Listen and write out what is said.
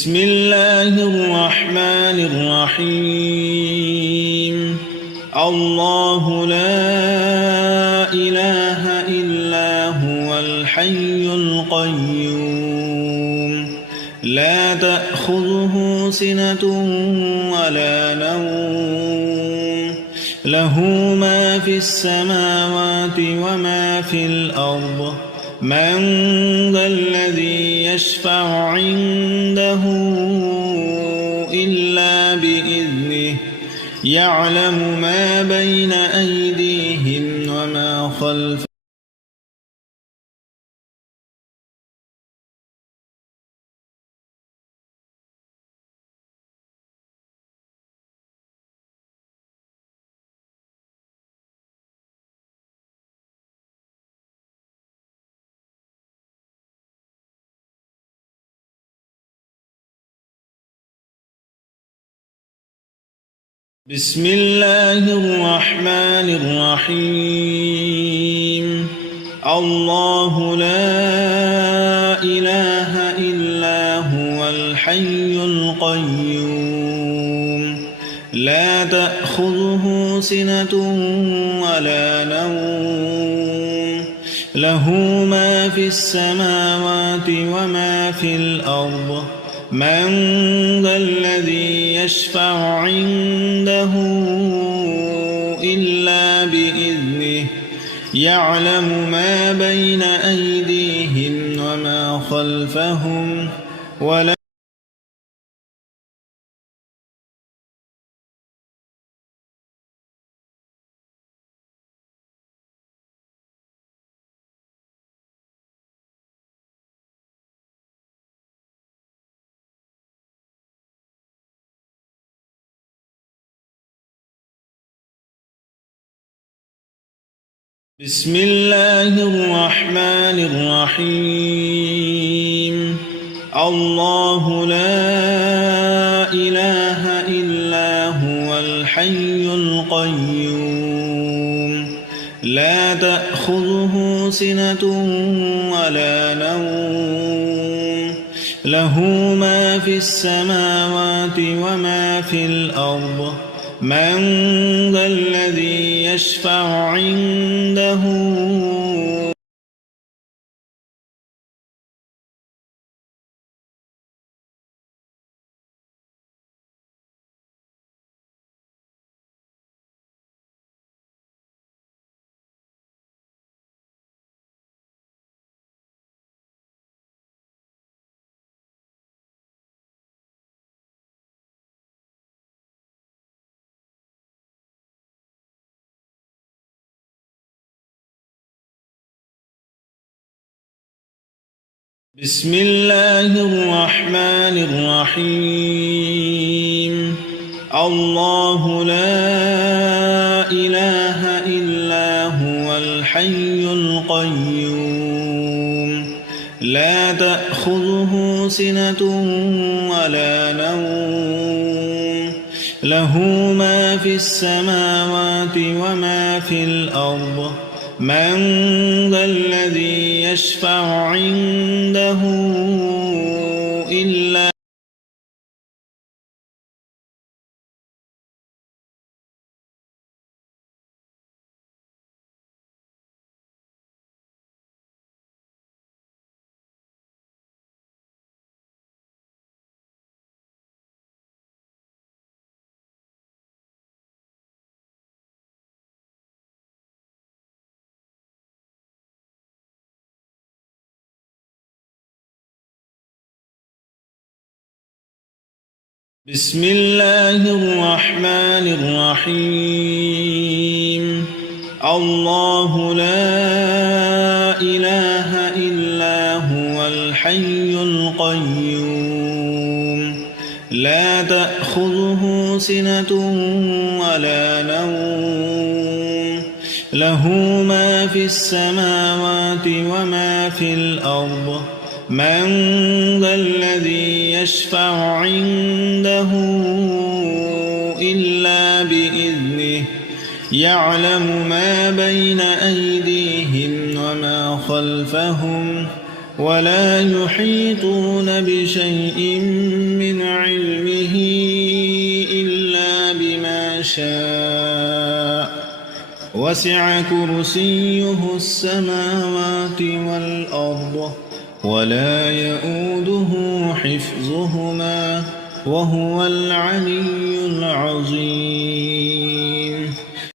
بسم الله الرحمن الرحيم. الله لا إله إلا هو الحي القيوم لا تأخذه سنة ولا نوم له ما في السماوات وما في الأرض من ذا الذي يشفع عنده إلا بإذنه يعلم ما بين أيديهم وما خلفهم بسم الله الرحمن الرحيم. الله لا إله إلا هو الحي القيوم لا تأخذه سنة ولا نوم له ما في السماوات وما في الأرض من ذا الذي يشفع عنده إلا بإذنه يعلم ما بين أيديهم وما خلفهم ولا بسم الله الرحمن الرحيم. الله لا إله إلا هو الحي القيوم لا تأخذه سنة ولا نوم له ما في السماوات وما في الأرض من ذا الذي يشفع عنده بسم الله الرحمن الرحيم. الله لا إله إلا هو الحي القيوم لا تأخذه سنة ولا نوم له ما في السماوات وما في الأرض من ذا الذي يشفع عنده إلا بسم الله الرحمن الرحيم. الله لا إله إلا هو الحي القيوم لا تأخذه سنة ولا نوم له ما في السماوات وما في الأرض من ذا الذي يشفع عنده إلا بإذنه يعلم ما بين أيديهم وما خلفهم ولا يحيطون بشيء من علمه إلا بما شاء وسع كرسيه السماوات والأرض ولا يؤوده حفظهما وهو العلي العظيم.